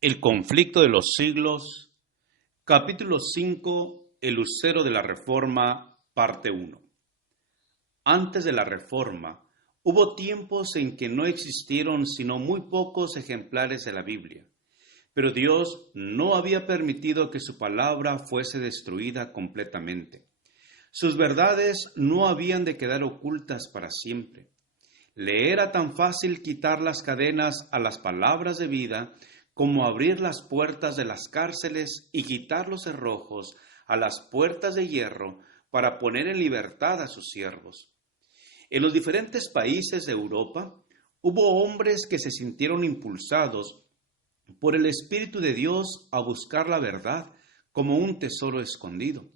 El conflicto de los siglos, capítulo 5, el lucero de la Reforma, parte 1. Antes de la Reforma, hubo tiempos en que no existieron sino muy pocos ejemplares de la Biblia, pero Dios no había permitido que su palabra fuese destruida completamente. Sus verdades no habían de quedar ocultas para siempre. Le era tan fácil quitar las cadenas a las palabras de vida como abrir las puertas de las cárceles y quitar los cerrojos a las puertas de hierro para poner en libertad a sus siervos. En los diferentes países de Europa hubo hombres que se sintieron impulsados por el Espíritu de Dios a buscar la verdad como un tesoro escondido,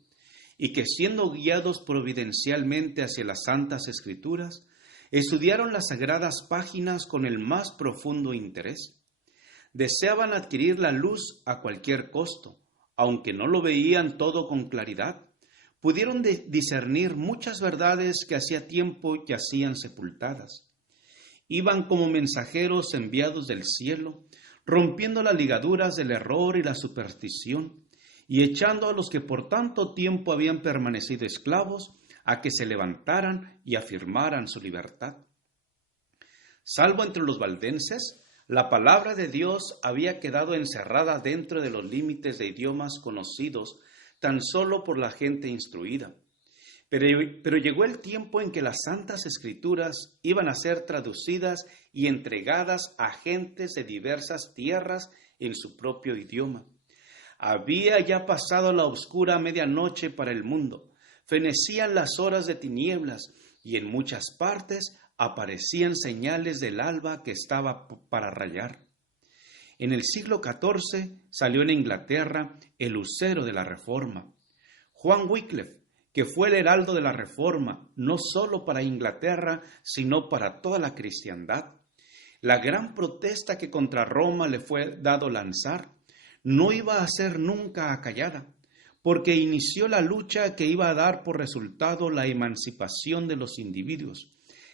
y que siendo guiados providencialmente hacia las Santas Escrituras, estudiaron las sagradas páginas con el más profundo interés. Deseaban adquirir la luz a cualquier costo, aunque no lo veían todo con claridad. Pudieron discernir muchas verdades que hacía tiempo yacían sepultadas. Iban como mensajeros enviados del cielo, rompiendo las ligaduras del error y la superstición, y echando a los que por tanto tiempo habían permanecido esclavos a que se levantaran y afirmaran su libertad. Salvo entre los valdenses, la palabra de Dios había quedado encerrada dentro de los límites de idiomas conocidos tan solo por la gente instruida. Pero llegó el tiempo en que las Santas Escrituras iban a ser traducidas y entregadas a gentes de diversas tierras en su propio idioma. Había ya pasado la oscura medianoche para el mundo, fenecían las horas de tinieblas, y en muchas partes aparecían señales del alba que estaba para rayar. En el siglo XIV salió en Inglaterra el lucero de la Reforma. Juan Wycliffe, que fue el heraldo de la Reforma, no solo para Inglaterra, sino para toda la cristiandad. La gran protesta que contra Roma le fue dado lanzar no iba a ser nunca acallada, porque inició la lucha que iba a dar por resultado la emancipación de los individuos,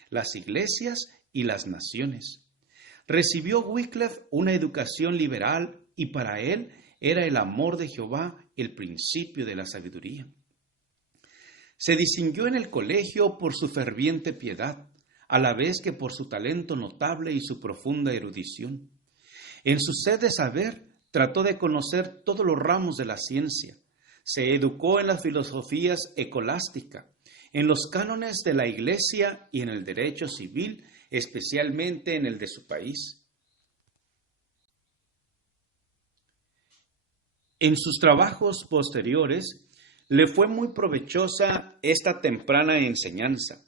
las iglesias y las naciones. Recibió Wycliffe una educación liberal y para él era el amor de Jehová el principio de la sabiduría. Se distinguió en el colegio por su ferviente piedad, a la vez que por su talento notable y su profunda erudición. En su sed de saber, trató de conocer todos los ramos de la ciencia. Se educó en la filosofía escolástica, en los cánones de la Iglesia y en el derecho civil, especialmente en el de su país. En sus trabajos posteriores, le fue muy provechosa esta temprana enseñanza.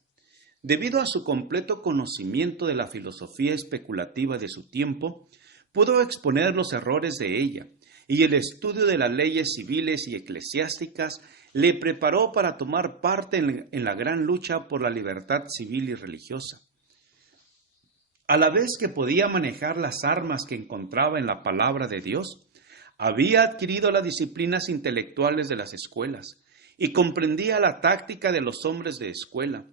Debido a su completo conocimiento de la filosofía especulativa de su tiempo, pudo exponer los errores de ella, y el estudio de las leyes civiles y eclesiásticas le preparó para tomar parte en la gran lucha por la libertad civil y religiosa. A la vez que podía manejar las armas que encontraba en la palabra de Dios, había adquirido las disciplinas intelectuales de las escuelas y comprendía la táctica de los hombres de escuela.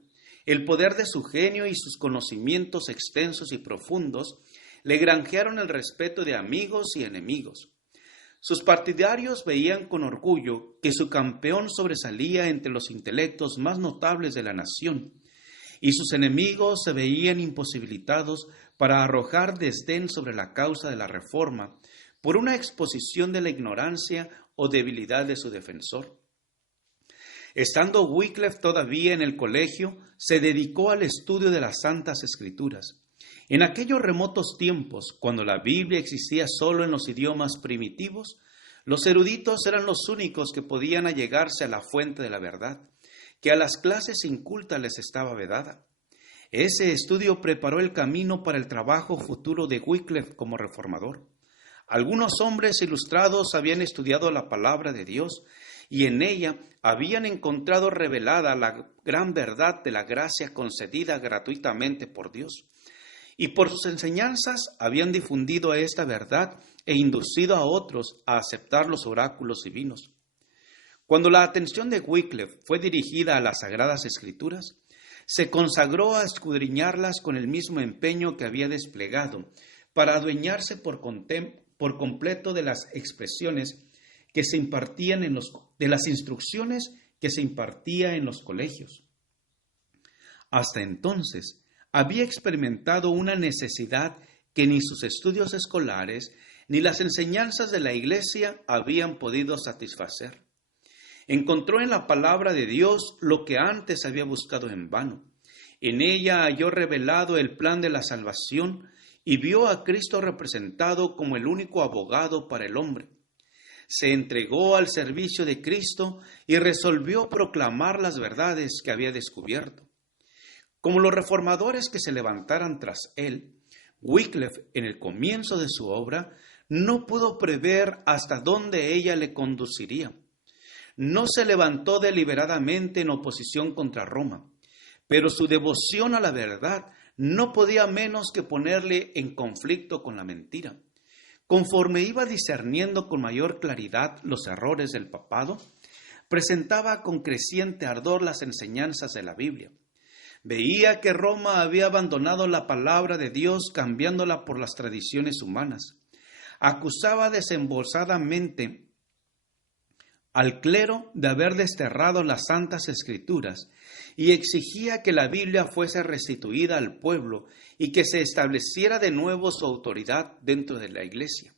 El poder de su genio y sus conocimientos extensos y profundos le granjearon el respeto de amigos y enemigos. Sus partidarios veían con orgullo que su campeón sobresalía entre los intelectos más notables de la nación, y sus enemigos se veían imposibilitados para arrojar desdén sobre la causa de la Reforma por una exposición de la ignorancia o debilidad de su defensor. Estando Wycliffe todavía en el colegio, se dedicó al estudio de las Santas Escrituras. En aquellos remotos tiempos, cuando la Biblia existía solo en los idiomas primitivos, los eruditos eran los únicos que podían allegarse a la fuente de la verdad, que a las clases incultas les estaba vedada. Ese estudio preparó el camino para el trabajo futuro de Wycliffe como reformador. Algunos hombres ilustrados habían estudiado la palabra de Dios y en ella habían encontrado revelada la gran verdad de la gracia concedida gratuitamente por Dios. Y por sus enseñanzas habían difundido esta verdad e inducido a otros a aceptar los oráculos divinos. Cuando la atención de Wycliffe fue dirigida a las Sagradas Escrituras, se consagró a escudriñarlas con el mismo empeño que había desplegado para adueñarse por por completo de las expresiones que se impartían de las instrucciones que se impartía en los colegios. Hasta entonces había experimentado una necesidad que ni sus estudios escolares ni las enseñanzas de la Iglesia habían podido satisfacer. Encontró en la palabra de Dios lo que antes había buscado en vano. En ella halló revelado el plan de la salvación y vio a Cristo representado como el único abogado para el hombre. Se entregó al servicio de Cristo y resolvió proclamar las verdades que había descubierto. Como los reformadores que se levantaran tras él, Wycliffe, en el comienzo de su obra, no pudo prever hasta dónde ella le conduciría. No se levantó deliberadamente en oposición contra Roma, pero su devoción a la verdad no podía menos que ponerle en conflicto con la mentira. Conforme iba discerniendo con mayor claridad los errores del papado, presentaba con creciente ardor las enseñanzas de la Biblia. Veía que Roma había abandonado la palabra de Dios cambiándola por las tradiciones humanas. Acusaba desembolsadamente al clero de haber desterrado las santas escrituras y exigía que la Biblia fuese restituida al pueblo y que se estableciera de nuevo su autoridad dentro de la Iglesia.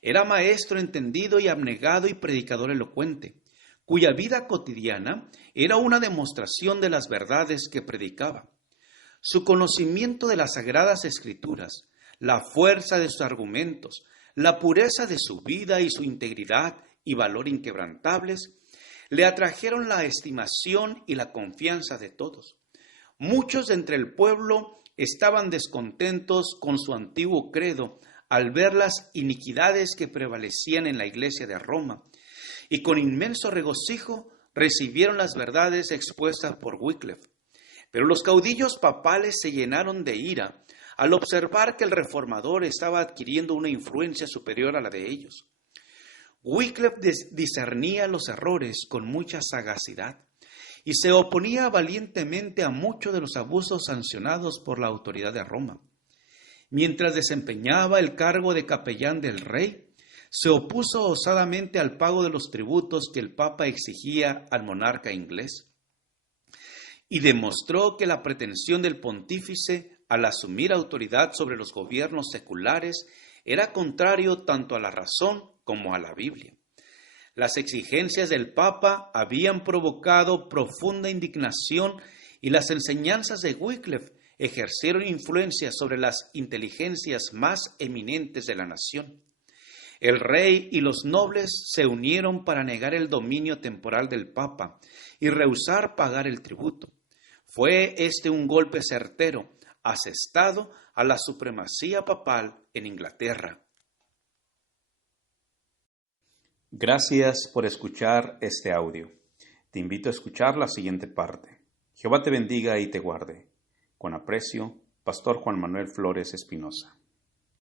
Era maestro entendido y abnegado y predicador elocuente, cuya vida cotidiana era una demostración de las verdades que predicaba. Su conocimiento de las Sagradas Escrituras, la fuerza de sus argumentos, la pureza de su vida y su integridad y valor inquebrantables, le atrajeron la estimación y la confianza de todos. Muchos de entre el pueblo estaban descontentos con su antiguo credo al ver las iniquidades que prevalecían en la iglesia de Roma, y con inmenso regocijo recibieron las verdades expuestas por Wycliffe. Pero los caudillos papales se llenaron de ira al observar que el reformador estaba adquiriendo una influencia superior a la de ellos. Wycliffe discernía los errores con mucha sagacidad y se oponía valientemente a muchos de los abusos sancionados por la autoridad de Roma. Mientras desempeñaba el cargo de capellán del rey, se opuso osadamente al pago de los tributos que el Papa exigía al monarca inglés y demostró que la pretensión del pontífice al asumir autoridad sobre los gobiernos seculares era contrario tanto a la razón como a la Biblia. Las exigencias del Papa habían provocado profunda indignación y las enseñanzas de Wycliffe ejercieron influencia sobre las inteligencias más eminentes de la nación. El rey y los nobles se unieron para negar el dominio temporal del Papa y rehusar pagar el tributo. Fue este un golpe certero, asestado a la supremacía papal en Inglaterra. Gracias por escuchar este audio. Te invito a escuchar la siguiente parte. Jehová te bendiga y te guarde. Con aprecio, Pastor Juan Manuel Flores Espinosa.